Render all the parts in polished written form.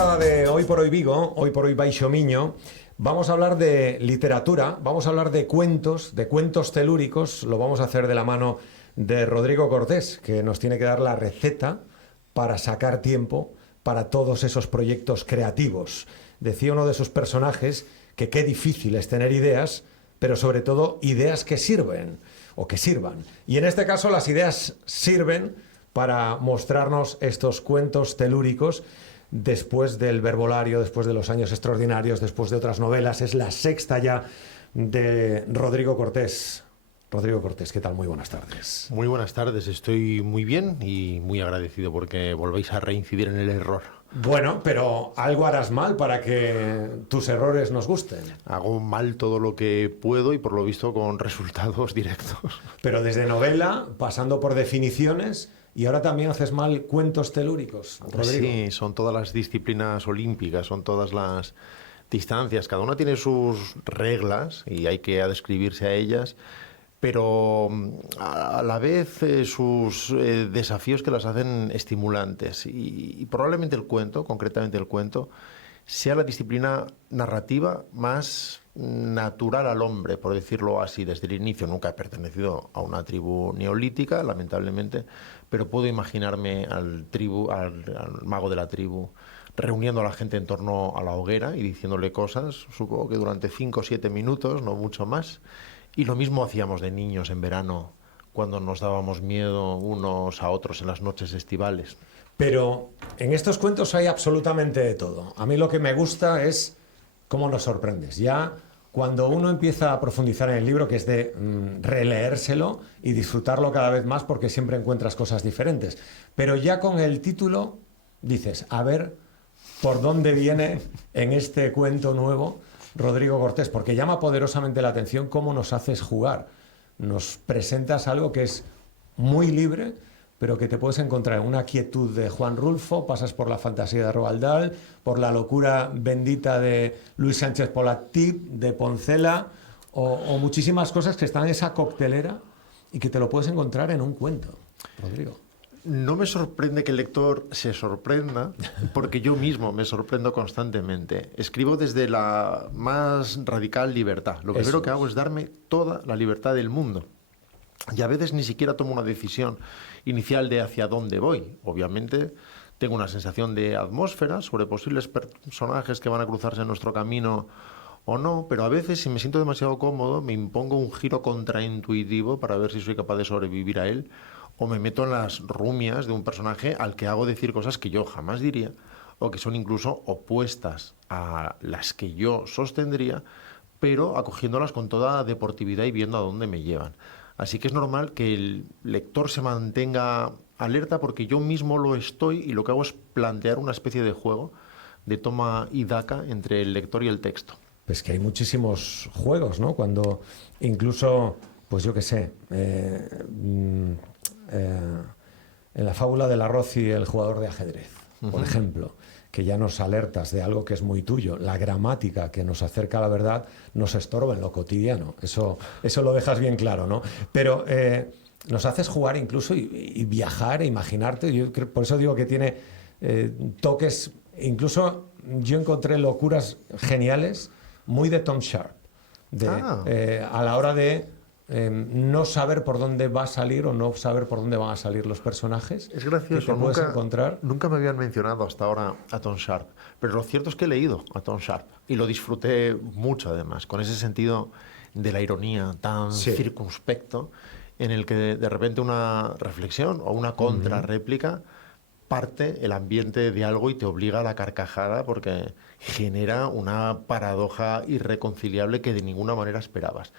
portada de Hoy por Hoy Vigo, Hoy por Hoy Baixo Miño, vamos a hablar de literatura, vamos a hablar de cuentos telúricos, lo vamos a hacer de la mano de Rodrigo Cortés, que nos tiene que dar la receta para sacar tiempo para todos esos proyectos creativos. Decía uno de sus personajes que qué difícil es tener ideas, pero sobre todo ideas que sirven o que sirvan. Y en este caso las ideas sirven para mostrarnos estos cuentos telúricos después del Verbolario, después de Los Años Extraordinarios, después de otras novelas. Es la sexta ya de Rodrigo Cortés. Rodrigo Cortés, ¿qué tal? Muy buenas tardes. Muy buenas tardes, estoy muy bien y muy agradecido porque volvéis a reincidir en el error. Bueno, pero algo harás mal para que tus errores nos gusten. Hago mal todo lo que puedo y por lo visto con resultados directos. Pero desde novela, pasando por definiciones, y ahora también haces mal cuentos telúricos, Rodrigo. Sí, son todas las disciplinas olímpicas, son todas las distancias. Cada una tiene sus reglas y hay que adscribirse a ellas, pero a la vez sus desafíos que las hacen estimulantes. Y probablemente el cuento, concretamente el cuento, sea la disciplina narrativa más natural al hombre, por decirlo así, desde el inicio. Nunca he pertenecido a una tribu neolítica, lamentablemente, pero puedo imaginarme al mago de la tribu reuniendo a la gente en torno a la hoguera y diciéndole cosas, supongo que durante 5 o 7 minutos, no mucho más. Y lo mismo hacíamos de niños en verano, cuando nos dábamos miedo unos a otros en las noches estivales. Pero en estos cuentos hay absolutamente de todo. A mí lo que me gusta es cómo nos sorprendes. Ya cuando uno empieza a profundizar en el libro, que es de releérselo y disfrutarlo cada vez más porque siempre encuentras cosas diferentes. Pero ya con el título dices, a ver por dónde viene en este cuento nuevo Rodrigo Cortés, porque llama poderosamente la atención cómo nos haces jugar. Nos presentas algo que es muy libre, pero que te puedes encontrar en una quietud de Juan Rulfo, pasas por la fantasía de Roald Dahl, por la locura bendita de Luis Sánchez Polatí, de Poncela, o muchísimas cosas que están en esa coctelera y que te lo puedes encontrar en un cuento, Rodrigo. No me sorprende que el lector se sorprenda, porque yo mismo me sorprendo constantemente. Escribo desde la más radical libertad. Lo primero que hago es darme toda la libertad del mundo. Y a veces ni siquiera tomo una decisión inicial de hacia dónde voy. Obviamente tengo una sensación de atmósfera sobre posibles personajes que van a cruzarse en nuestro camino o no, pero a veces si me siento demasiado cómodo me impongo un giro contraintuitivo para ver si soy capaz de sobrevivir a él, o me meto en las rumias de un personaje al que hago decir cosas que yo jamás diría o que son incluso opuestas a las que yo sostendría, pero acogiéndolas con toda deportividad y viendo a dónde me llevan. Así que es normal que el lector se mantenga alerta porque yo mismo lo estoy y lo que hago es plantear una especie de juego de toma y daca entre el lector y el texto. Pues que hay muchísimos juegos, ¿no? Cuando incluso, pues yo qué sé, en la fábula del arroz y el jugador de ajedrez, por ejemplo, que ya nos alertas de algo que es muy tuyo. La gramática que nos acerca a la verdad nos estorba en lo cotidiano. Eso lo dejas bien claro, ¿no? Pero nos haces jugar incluso y viajar e imaginarte. Yo por eso digo que tiene toques. Incluso yo encontré locuras geniales muy de Tom Sharp. A la hora de no saber por dónde va a salir o no saber por dónde van a salir los personajes. Es gracioso, encontrar. Nunca me habían mencionado hasta ahora a Tom Sharp, pero lo cierto es que he leído a Tom Sharp y lo disfruté mucho además, con ese sentido de la ironía tan circunspecto en el que de repente una reflexión o una contrarréplica parte el ambiente de algo y te obliga a la carcajada porque genera una paradoja irreconciliable que de ninguna manera esperabas.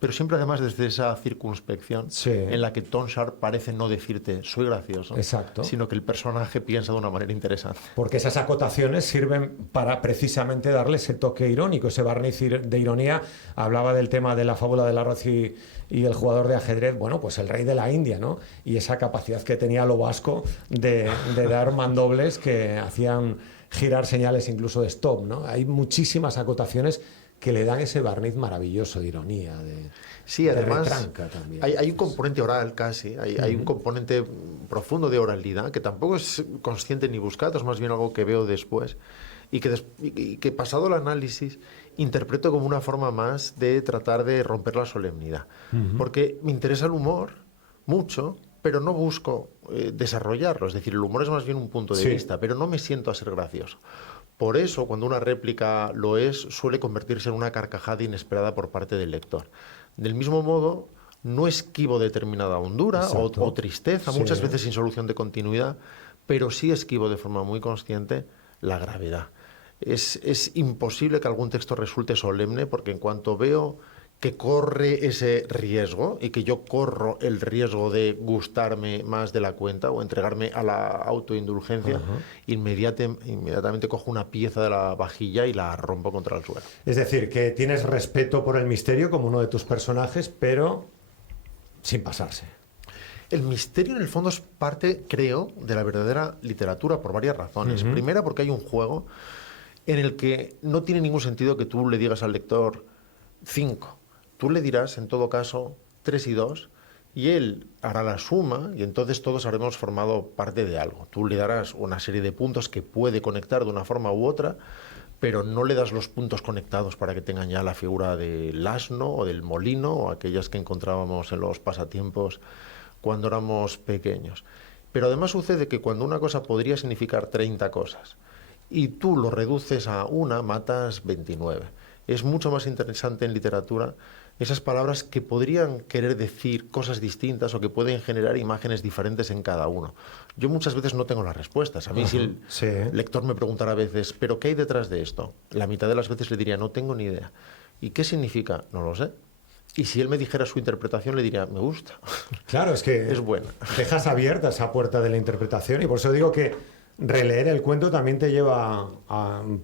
Pero siempre además desde esa circunspección en la que Tom Sharp parece no decirte soy gracioso, sino que el personaje piensa de una manera interesante. Porque esas acotaciones sirven para precisamente darle ese toque irónico, ese barniz de ironía. Hablaba del tema de la fábula del arroz y el jugador de ajedrez, bueno, pues el rey de la India, ¿no? Y esa capacidad que tenía Lo Vasco de dar mandobles que hacían girar señales incluso de stop, ¿no? Hay muchísimas acotaciones que le dan ese barniz maravilloso de ironía, sí, de además retranca también. hay un componente oral casi, hay un componente profundo de oralidad que tampoco es consciente ni buscado, es más bien algo que veo después y que pasado el análisis interpreto como una forma más de tratar de romper la solemnidad. Porque me interesa el humor mucho, pero no busco desarrollarlo. Es decir, el humor es más bien un punto de vista, pero no me siento a ser gracioso. Por eso, cuando una réplica lo es, suele convertirse en una carcajada inesperada por parte del lector. Del mismo modo, no esquivo determinada hondura o tristeza, muchas veces sin solución de continuidad, pero sí esquivo de forma muy consciente la gravedad. Es imposible que algún texto resulte solemne, porque en cuanto veo que corre ese riesgo y que yo corro el riesgo de gustarme más de la cuenta o entregarme a la autoindulgencia, inmediatamente cojo una pieza de la vajilla y la rompo contra el suelo. Es decir, que tienes respeto por el misterio como uno de tus personajes, pero sin pasarse. El misterio en el fondo es parte, creo, de la verdadera literatura por varias razones. Primera, porque hay un juego en el que no tiene ningún sentido que tú le digas al lector 5. Tú le dirás, en todo caso, 3 y 2, y él hará la suma, y entonces todos habremos formado parte de algo. Tú le darás una serie de puntos que puede conectar de una forma u otra, pero no le das los puntos conectados para que tengan ya la figura del asno o del molino, o aquellas que encontrábamos en los pasatiempos cuando éramos pequeños. Pero además sucede que cuando una cosa podría significar 30 cosas, y tú lo reduces a una, matas 29. Es mucho más interesante en literatura esas palabras que podrían querer decir cosas distintas o que pueden generar imágenes diferentes en cada uno. Yo muchas veces no tengo las respuestas. A mí si el lector me preguntara a veces, ¿pero qué hay detrás de esto? La mitad de las veces le diría, no tengo ni idea. ¿Y qué significa? No lo sé. Y si él me dijera su interpretación, le diría, me gusta. Claro, es que es buena. Dejas abierta esa puerta de la interpretación y por eso digo que releer el cuento también te lleva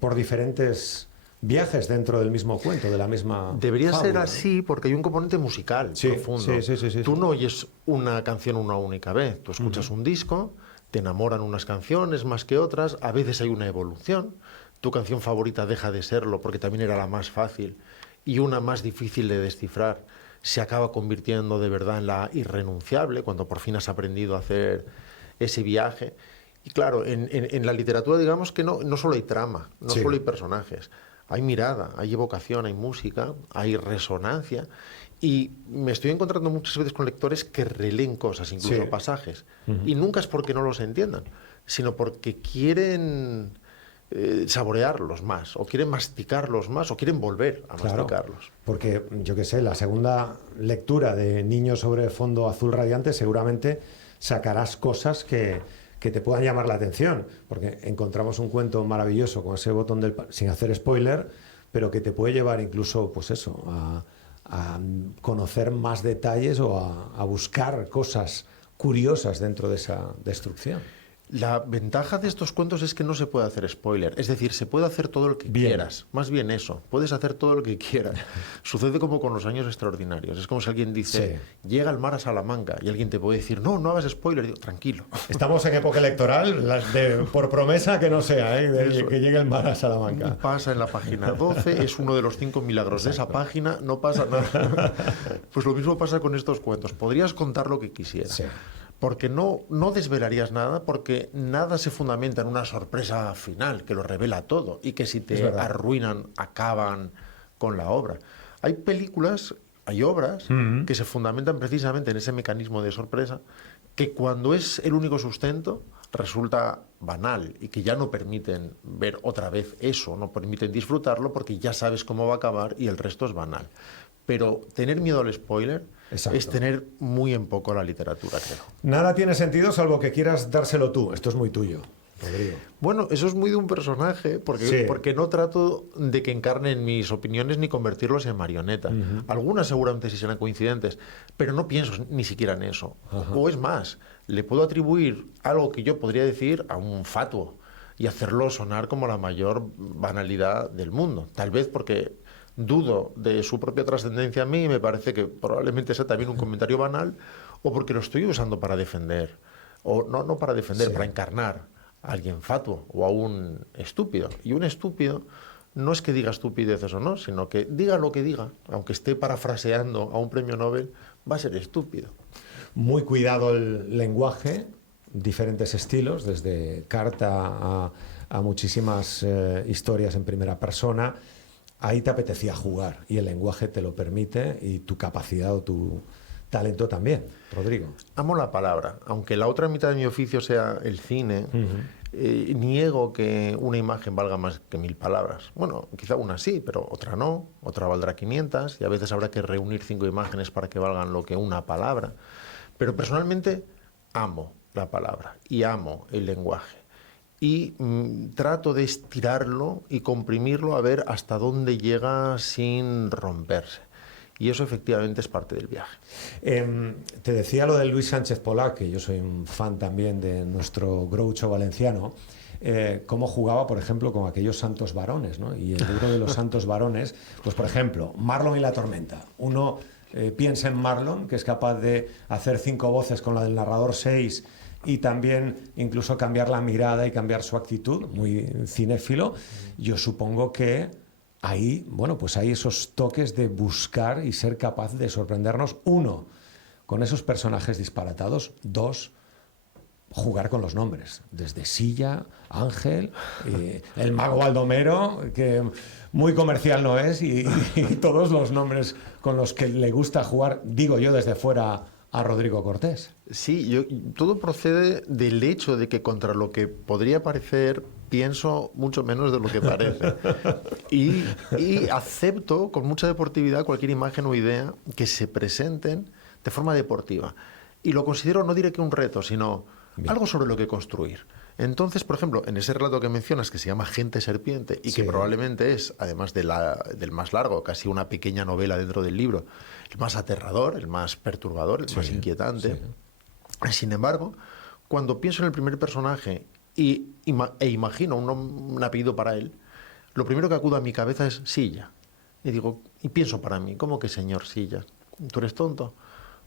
por diferentes viajes dentro del mismo cuento, de la misma Debería fábula, ser ¿no? así porque hay un componente musical profundo. Sí. Tú no oyes una canción una única vez. Tú escuchas un disco, te enamoran unas canciones más que otras, a veces hay una evolución. Tu canción favorita deja de serlo porque también era la más fácil y una más difícil de descifrar se acaba convirtiendo de verdad en la irrenunciable cuando por fin has aprendido a hacer ese viaje. Y claro, en la literatura digamos que no solo hay trama, no solo hay personajes. Hay mirada, hay evocación, hay música, hay resonancia. Y me estoy encontrando muchas veces con lectores que releen cosas, incluso pasajes. Y nunca es porque no los entiendan, sino porque quieren saborearlos más, o quieren masticarlos más, o quieren volver a masticarlos. Porque, yo qué sé, la segunda lectura de Niño sobre fondo azul radiante seguramente sacarás cosas que te puedan llamar la atención, porque encontramos un cuento maravilloso con ese botón sin hacer spoiler, pero que te puede llevar incluso, pues eso, a conocer más detalles o a buscar cosas curiosas dentro de esa destrucción. La ventaja de estos cuentos es que no se puede hacer spoiler. Es decir, se puede hacer todo lo que quieras. Más bien eso. Puedes hacer todo lo que quieras. Sucede como con Los años extraordinarios. Es como si alguien dice, llega el mar a Salamanca. Y alguien te puede decir, no hagas spoiler. Y digo, tranquilo. Estamos en época electoral, por promesa que no sea, que llegue el mar a Salamanca. Pasa en la página 12, es uno de los 5 milagros de esa página, no pasa nada. Pues lo mismo pasa con estos cuentos. Podrías contar lo que quisieras. Sí. Porque no desvelarías nada, porque nada se fundamenta en una sorpresa final que lo revela todo y que si te arruinan, acaban con la obra. Hay películas, hay obras que se fundamentan precisamente en ese mecanismo de sorpresa que cuando es el único sustento resulta banal y que ya no permiten ver otra vez eso, no permiten disfrutarlo porque ya sabes cómo va a acabar y el resto es banal. Pero tener miedo al spoiler es tener muy en poco la literatura, creo. Nada tiene sentido salvo que quieras dárselo tú. Esto es muy tuyo, Rodrigo. Bueno, eso es muy de un personaje, porque no trato de que encarnen mis opiniones ni convertirlos en marioneta. Algunas seguramente sí serán coincidentes, pero no pienso ni siquiera en eso. O es más, le puedo atribuir algo que yo podría decir a un fatuo y hacerlo sonar como la mayor banalidad del mundo. Tal vez porque dudo de su propia trascendencia a mí y me parece que probablemente sea también un comentario banal, o porque lo estoy usando para defender, o no para defender, para encarnar a alguien fatuo o a un estúpido. Y un estúpido no es que diga estupideces o no, sino que diga lo que diga, aunque esté parafraseando a un premio Nobel, va a ser estúpido. Muy cuidado el lenguaje, diferentes estilos, desde carta a muchísimas historias en primera persona. Ahí te apetecía jugar y el lenguaje te lo permite y tu capacidad o tu talento también, Rodrigo. Amo la palabra, aunque la otra mitad de mi oficio sea el cine, niego que una imagen valga más que 1000 palabras. Bueno, quizá una sí, pero otra no, otra valdrá 500 y a veces habrá que reunir 5 imágenes para que valgan lo que una palabra. Pero personalmente amo la palabra y amo el lenguaje. Y trato de estirarlo y comprimirlo a ver hasta dónde llega sin romperse. Y eso efectivamente es parte del viaje. Te decía lo de Luis Sánchez Polak, que yo soy un fan también de nuestro Groucho valenciano, cómo jugaba, por ejemplo, con aquellos santos varones, ¿no? Y el libro de los santos varones, pues por ejemplo, Marlon y la tormenta. Uno piensa en Marlon, que es capaz de hacer 5 voces con la del narrador 6, y también incluso cambiar la mirada y cambiar su actitud, muy cinéfilo. Yo supongo que ahí, bueno, pues hay esos toques de buscar y ser capaz de sorprendernos. 1, con esos personajes disparatados. 2, jugar con los nombres, desde Silla, Ángel, el mago Baldomero, que muy comercial no es, y todos los nombres con los que le gusta jugar, digo yo desde fuera, a Rodrigo Cortés. Sí, todo procede del hecho de que contra lo que podría parecer pienso mucho menos de lo que parece. Y acepto con mucha deportividad cualquier imagen o idea que se presenten de forma deportiva. Y lo considero, no diré que un reto, sino algo sobre lo que construir. Entonces, por ejemplo, en ese relato que mencionas, que se llama Gente Serpiente, y que probablemente es, además del más largo, casi una pequeña novela dentro del libro, el más aterrador, el más perturbador, el más inquietante. Sin embargo, cuando pienso en el primer personaje e imagino un apellido para él, lo primero que acude a mi cabeza es Silla. Y pienso para mí, ¿cómo que señor Silla? ¿Tú eres tonto?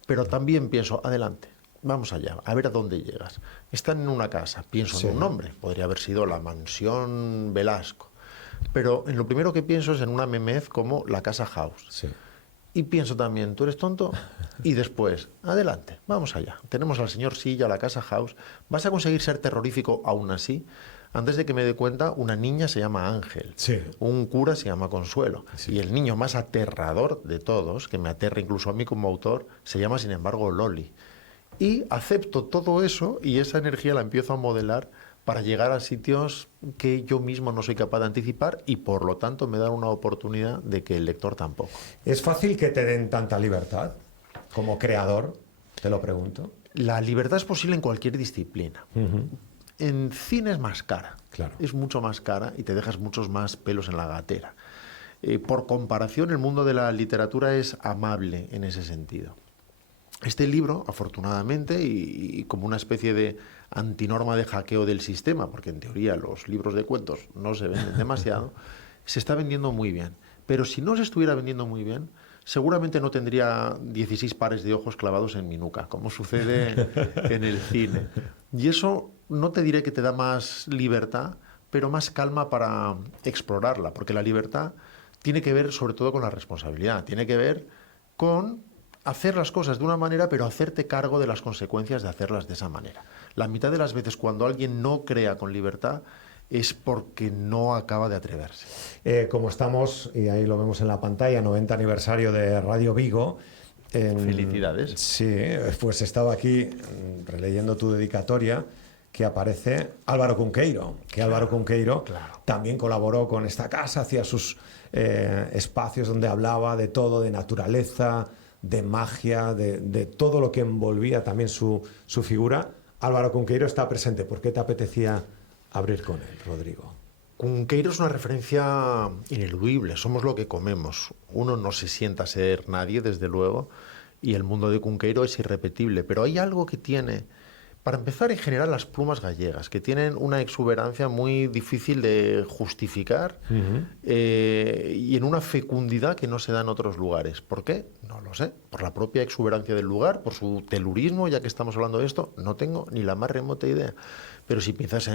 Pero también pienso, adelante. Vamos allá, a ver a dónde llegas. Están en una casa, pienso en un nombre, podría haber sido la mansión Velasco, pero en lo primero que pienso es en una memez como la casa House. Sí. Y pienso también, ¿tú eres tonto? Y después, adelante, vamos allá. Tenemos al señor Silla, la casa House. ¿Vas a conseguir ser terrorífico aún así? Antes de que me dé cuenta, una niña se llama Ángel, un cura se llama Consuelo, y el niño más aterrador de todos, que me aterra incluso a mí como autor, se llama sin embargo Loli. Y acepto todo eso y esa energía la empiezo a modelar para llegar a sitios que yo mismo no soy capaz de anticipar y por lo tanto me dan una oportunidad de que el lector tampoco. ¿Es fácil que te den tanta libertad como creador? Te lo pregunto. La libertad es posible en cualquier disciplina. En cine es más cara, es mucho más cara y te dejas muchos más pelos en la gatera. Por comparación, el mundo de la literatura es amable en ese sentido. Este libro, afortunadamente, y como una especie de antinorma de hackeo del sistema, porque en teoría los libros de cuentos no se venden demasiado, se está vendiendo muy bien. Pero si no se estuviera vendiendo muy bien, seguramente no tendría 16 pares de ojos clavados en mi nuca, como sucede en el cine. Y eso no te diré que te da más libertad, pero más calma para explorarla, porque la libertad tiene que ver sobre todo con la responsabilidad, tiene que ver con hacer las cosas de una manera, pero hacerte cargo de las consecuencias de hacerlas de esa manera. La mitad de las veces cuando alguien no crea con libertad es porque no acaba de atreverse. Como estamos, y ahí lo vemos en la pantalla, 90 aniversario de Radio Vigo. Felicidades. Sí, pues estaba aquí releyendo tu dedicatoria, que aparece Álvaro Cunqueiro, que Álvaro Cunqueiro también colaboró con esta casa, hacía sus espacios donde hablaba de todo, de naturaleza, de magia, de todo lo que envolvía también su figura. Álvaro Cunqueiro está presente. ¿Por qué te apetecía abrir con él, Rodrigo? Cunqueiro es una referencia ineludible. Somos lo que comemos. Uno no se sienta a ser nadie, desde luego, y el mundo de Cunqueiro es irrepetible. Pero hay algo que tiene Para empezar, en general, las plumas gallegas, que tienen una exuberancia muy difícil de justificar y en una fecundidad que no se da en otros lugares. ¿Por qué? No lo sé. Por la propia exuberancia del lugar, por su telurismo, ya que estamos hablando de esto, no tengo ni la más remota idea. Pero si piensas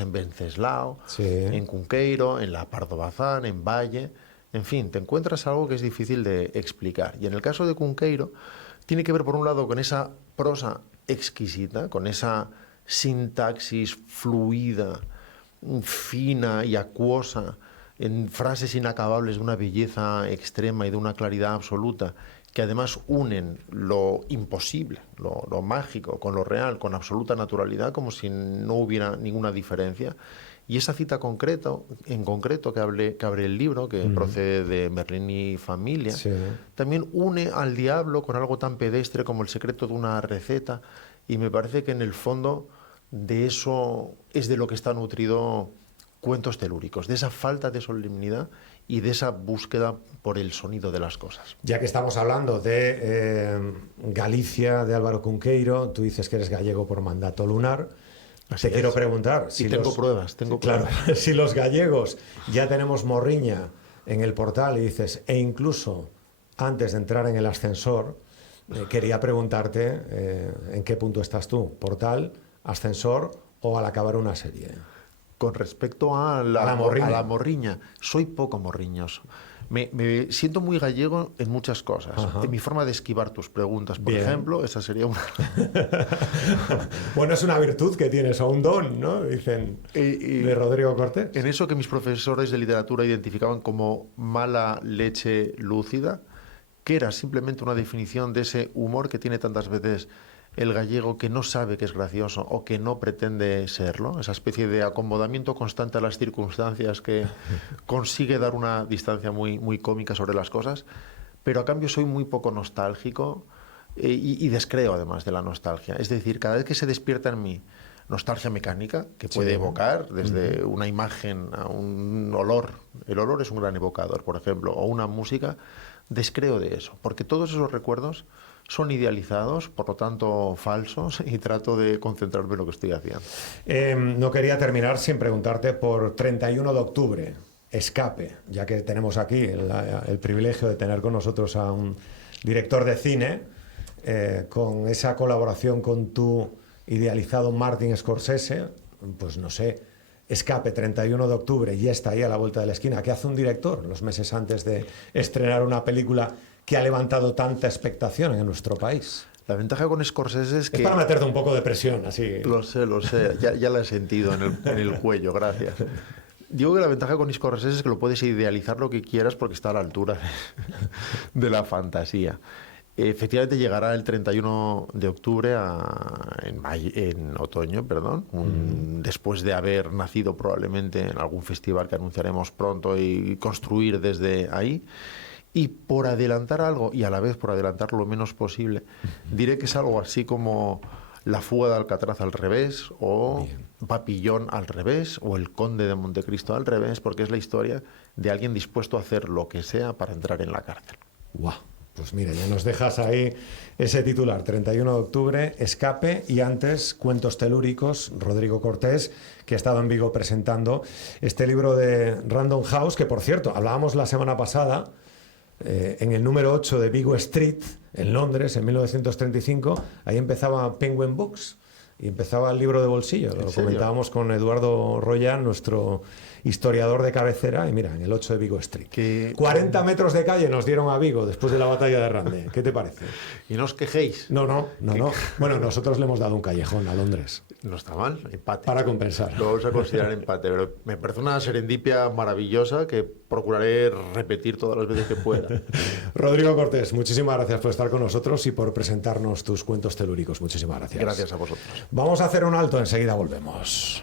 en Venceslao, en Cunqueiro, en la Pardo Bazán, en Valle, en fin, te encuentras algo que es difícil de explicar. Y en el caso de Cunqueiro, tiene que ver, por un lado, con esa prosa exquisita, con esa sintaxis fluida, fina y acuosa, en frases inacabables de una belleza extrema y de una claridad absoluta, que además unen lo imposible, lo mágico, con lo real, con absoluta naturalidad, como si no hubiera ninguna diferencia. Y esa cita en concreto que abre el libro, que procede de Merlín y familia, también une al diablo con algo tan pedestre como el secreto de una receta, y me parece que en el fondo de eso es de lo que está nutrido Cuentos Telúricos, de esa falta de solemnidad y de esa búsqueda por el sonido de las cosas. Ya que estamos hablando de Galicia, de Álvaro Cunqueiro, tú dices que eres gallego por mandato lunar. Te quiero preguntar si tengo pruebas. Claro, si los gallegos ya tenemos morriña en el portal y dices, e incluso antes de entrar en el ascensor, quería preguntarte en qué punto estás tú, portal, ascensor o al acabar una serie. Con respecto a la morriña, soy poco morriñoso. Me siento muy gallego en muchas cosas. En mi forma de esquivar tus preguntas, por ejemplo, esa sería una... Bueno, es una virtud que tienes, o un don, ¿no? Dicen de Rodrigo Cortés. En eso que mis profesores de literatura identificaban como mala leche lúcida, que era simplemente una definición de ese humor que tiene tantas veces el gallego, que no sabe que es gracioso o que no pretende serlo, esa especie de acomodamiento constante a las circunstancias que consigue dar una distancia muy, muy cómica sobre las cosas, pero a cambio soy muy poco nostálgico y descreo además de la nostalgia. Es decir, cada vez que se despierta en mí nostalgia mecánica, que puede evocar desde una imagen a un olor, el olor es un gran evocador, por ejemplo, o una música, descreo de eso, porque todos esos recuerdos son idealizados, por lo tanto falsos, y trato de concentrarme en lo que estoy haciendo. No quería terminar sin preguntarte por 31 de octubre, Escape, ya que tenemos aquí el privilegio de tener con nosotros a un director de cine, con esa colaboración con tu idealizado Martin Scorsese, pues no sé, Escape, 31 de octubre, y está ahí a la vuelta de la esquina. ¿Qué hace un director los meses antes de estrenar una película que ha levantado tanta expectación en nuestro país? La ventaja con Scorsese es que... Es para meterte un poco de presión, así. Lo sé, ya la he sentido en el cuello, gracias. Digo que la ventaja con Scorsese es que lo puedes idealizar lo que quieras porque está a la altura de la fantasía. Efectivamente llegará el 31 de octubre en otoño, después de haber nacido probablemente en algún festival que anunciaremos pronto y construir desde ahí. Y por adelantar algo, y a la vez por adelantar lo menos posible, diré que es algo así como La fuga de Alcatraz al revés, o Papillón al revés, o El conde de Montecristo al revés, porque es la historia de alguien dispuesto a hacer lo que sea para entrar en la cárcel. ¡Guau! Pues mira, ya nos dejas ahí ese titular, 31 de octubre, Escape, y antes Cuentos Telúricos, Rodrigo Cortés, que ha estado en Vigo presentando este libro de Random House, que por cierto, hablábamos la semana pasada, en el número 8 de Vigo Street, en Londres, en 1935, ahí empezaba Penguin Books, y empezaba el libro de bolsillo. Lo comentábamos con Eduardo Royan, nuestro historiador de cabecera, y mira, en el 8 de Vigo Street. 40 metros de calle nos dieron a Vigo después de la batalla de Rande. ¿Qué te parece? Y no os quejéis. No. Bueno, nosotros le hemos dado un callejón a Londres. No está mal, empate. Para compensar. Lo vamos a considerar empate, pero me parece una serendipia maravillosa que procuraré repetir todas las veces que pueda. Rodrigo Cortés, muchísimas gracias por estar con nosotros y por presentarnos tus cuentos telúricos. Muchísimas gracias. Gracias a vosotros. Vamos a hacer un alto, enseguida volvemos.